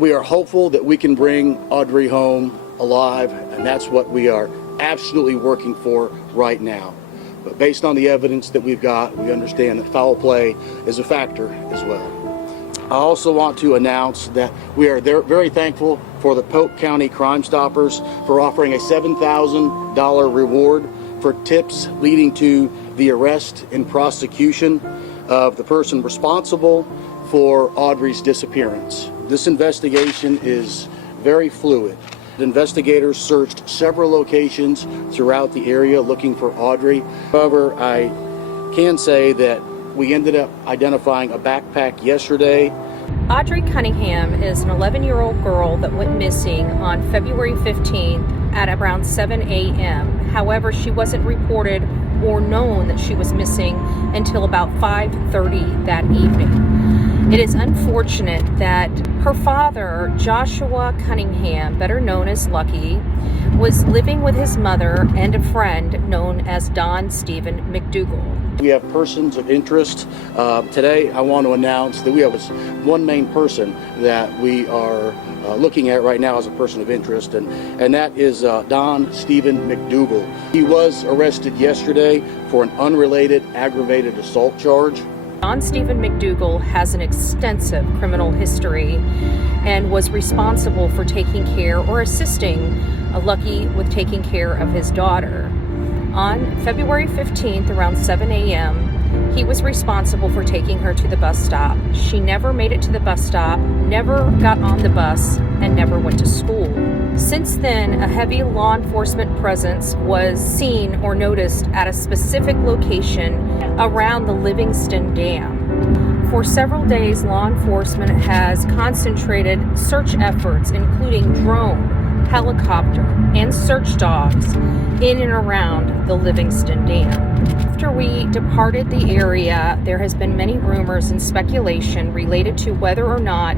We are hopeful that we can bring Audrii home alive, and that's what we are absolutely working for right now. But based on the evidence that we've got, we understand that foul play is a factor as well. I also want to announce that we are very thankful for the Polk County Crime Stoppers for offering a $7,000 reward for tips leading to the arrest and prosecution of the person responsible for Audrii's disappearance. This investigation is very fluid. Investigators searched several locations throughout the area looking for Audrii. However, I can say that we ended up identifying a backpack yesterday. Audrii Cunningham is an 11-year-old girl that went missing on February 15th at around 7 a.m. However, she wasn't reported or known that she was missing until about 5:30 that evening. It is unfortunate that her father, Joshua Cunningham, better known as Lucky, was living with his mother and a friend known as Don Stephen McDougal. We have persons of interest. Today I want to announce that we have one main person that we are looking at right now as a person of interest, and that is Don Stephen McDougal. He was arrested yesterday for an unrelated aggravated assault charge. Don Stephen McDougal has an extensive criminal history and was responsible for taking care or assisting Lucky with taking care of his daughter. On February 15th, around 7 a.m., he was responsible for taking her to the bus stop. She never made it to the bus stop, never got on the bus, and never went to school. Since then, a heavy law enforcement presence was seen or noticed at a specific location around the Livingston Dam. For several days, law enforcement has concentrated search efforts, including drone, helicopter, and search dogs in and around the Livingston Dam. After we departed the area, there has been many rumors and speculation related to whether or not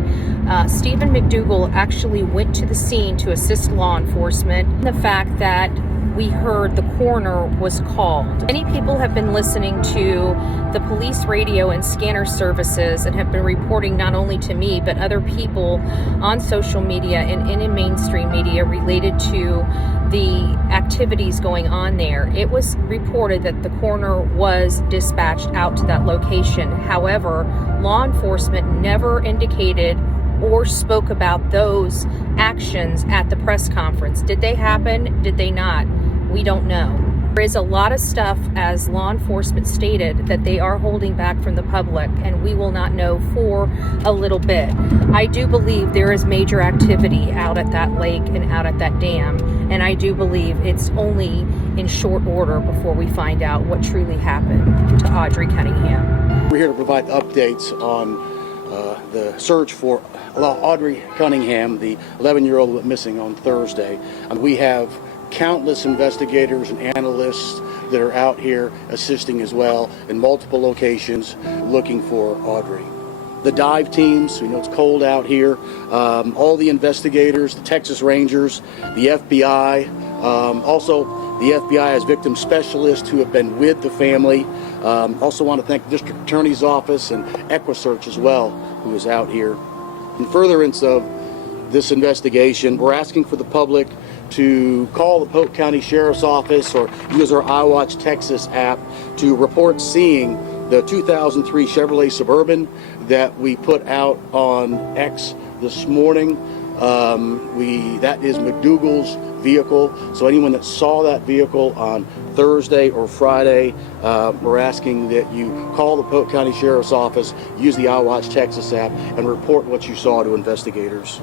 Stephen McDougal actually went to the scene to assist law enforcement. The fact that we heard the coroner was called. Many people have been listening to the police radio and scanner services and have been reporting not only to me but other people on social media and in mainstream media related to the activities going on there. It was reported that the coroner was dispatched out to that location. However, law enforcement never indicated or spoke about those actions at the press conference. Did they happen? Did they not? We don't know. There is a lot of stuff, as law enforcement stated, that they are holding back from the public, and we will not know for a little bit. I do believe there is major activity out at that lake and out at that dam, and I do believe it's only in short order before we find out what truly happened to Audrii Cunningham. We're here to provide updates on the search for Audrii Cunningham, the 11-year-old who went missing on Thursday. We have countless investigators and analysts that are out here assisting as well in multiple locations looking for Audrii. The dive teams, we know it's cold out here, all the investigators, the Texas Rangers, the FBI, also the FBI has victim specialists who have been with the family. Also want to thank the District Attorney's Office and EquiSearch as well, who is out here. In furtherance of this investigation, we're asking for the public to call the Polk County Sheriff's Office or use our iWatch Texas app to report seeing the 2003 Chevrolet Suburban that we put out on X this morning. That is McDougal's vehicle. So anyone that saw that vehicle on Thursday or Friday, we're asking that you call the Polk County Sheriff's Office, use the iWatch Texas app, and report what you saw to investigators.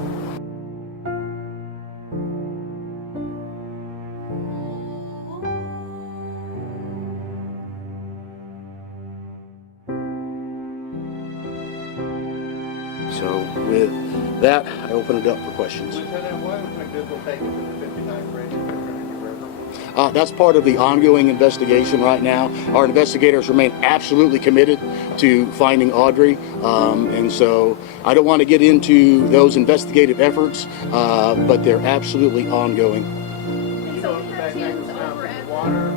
So with that, I open it up for questions. Lieutenant, why was McDougal taken to the 59th Bridge in the River? That's part of the ongoing investigation right now. Our investigators remain absolutely committed to finding Audrii, and so I don't want to get into those investigative efforts, but they're absolutely ongoing. Do you know if the backpack was found in the water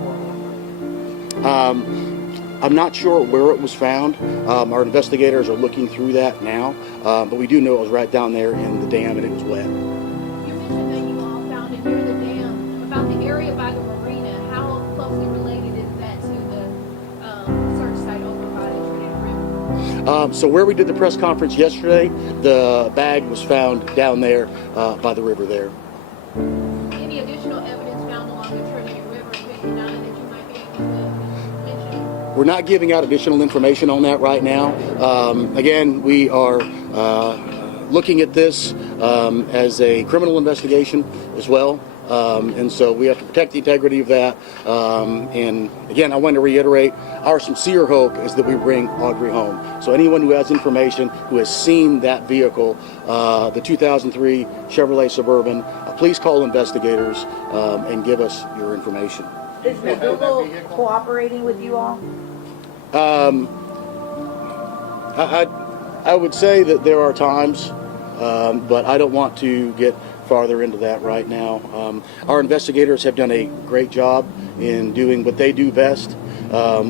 or I'm not sure where it was found. Our investigators are looking through that now, but we do know it was right down there in the dam and it was wet. You mentioned that you all found it near the dam. About the area by the marina, how closely related is that to the search site over by the Trinity River? So where we did the press conference yesterday, the bag was found down there by the river there. Any additional evidence found along the Trinity River 59 that you might be able to mention? We're not giving out additional information on that right now. Again, we are looking at this as a criminal investigation as well. And so we have to protect the integrity of that. And again, I want to reiterate, our sincere hope is that we bring Audrii home. So anyone who has information, who has seen that vehicle, the 2003 Chevrolet Suburban, please call investigators and give us your information. Is Google cooperating with you all? I would say that there are times, but I don't want to get farther into that right now. Our investigators have done a great job in doing what they do best,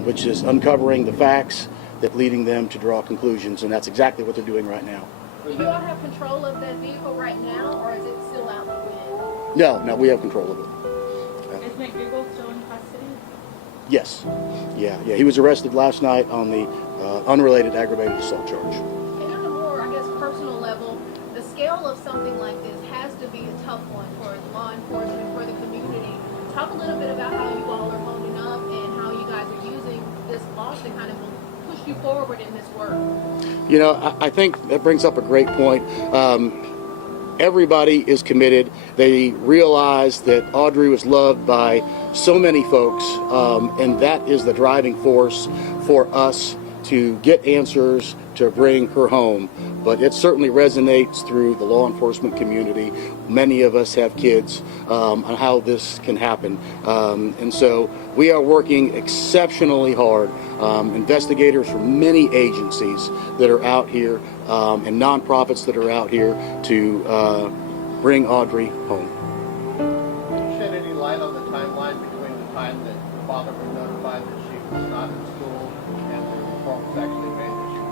which is uncovering the facts that leading them to draw conclusions, and that's exactly what they're doing right now. Do you all have control of that vehicle right now, or is it still out in the wind? No, we have control of it. Is McDougal still in custody? Yes. Yeah. He was arrested last night on the unrelated aggravated assault charge. And on a more, I guess, personal level, the scale of something like this has to be a tough one for law enforcement, for the community. Talk a little bit about how you all are holding up and how you guys are using this loss to kind of push you forward in this work. You know, I think that brings up a great point. Everybody is committed. They realize that Audrii was loved by so many folks, and that is the driving force for us to get answers to bring her home. But it certainly resonates through the law enforcement community. Many of us have kids on how this can happen. And so we are working exceptionally hard. Investigators from many agencies that are out here and nonprofits that are out here to bring Audrii home. Can you shed any light on the timeline between the time that the father was notified that she was not in school and the report was actually made that she was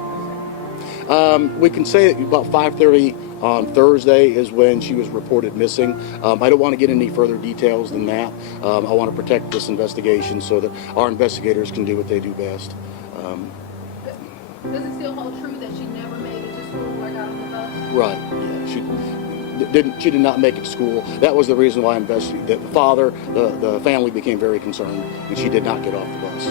missing? We can say that about 5:30 on Thursday is when she was reported missing. I don't want to get any further details than that. I want to protect this investigation so that our investigators can do what they do best. Does it still hold true that she never made it to school or got on the bus? Right. Yeah. She did not make it to school. That was the reason why the father, the family became very concerned, and she did not get off the bus.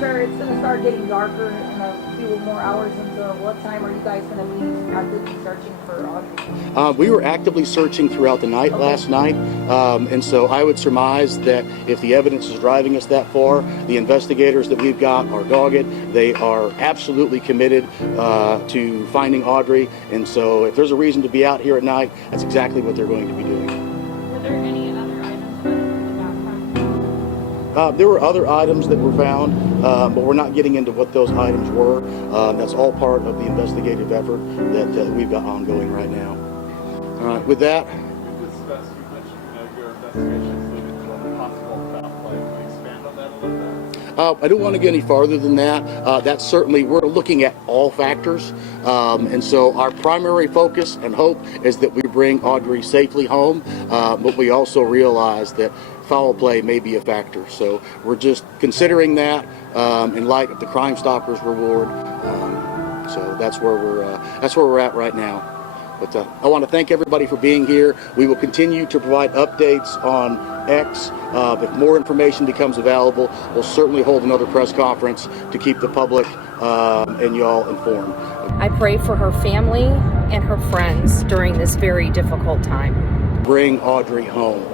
Sir, it's going to start getting darker in a few more hours. Until what time are you guys going to be actively searching for Audrii? We were actively searching throughout the night last night, and so I would surmise that if the evidence is driving us that far, the investigators that we've got are dogged. They are absolutely committed to finding Audrii, and so if there's a reason to be out here at night, that's exactly what they're going to be doing. Were there any other items found in the backpack? There were other items that were found, but we're not getting into what those items were. That's all part of the investigative effort that we've got ongoing right now. All right, with that. You discussed, you mentioned, your investigations leading to a possible foul play. Can you expand on that a little bit? I don't want to get any farther than that. That's certainly, we're looking at all factors. And so our primary focus and hope is that we bring Audrii safely home, but we also realize that foul play may be a factor. So we're just considering that in light of the Crime Stoppers reward. So that's where we're at right now. But I want to thank everybody for being here. We will continue to provide updates on X. If more information becomes available, we'll certainly hold another press conference to keep the public and y'all informed. I pray for her family and her friends during this very difficult time. Bring Audrii home.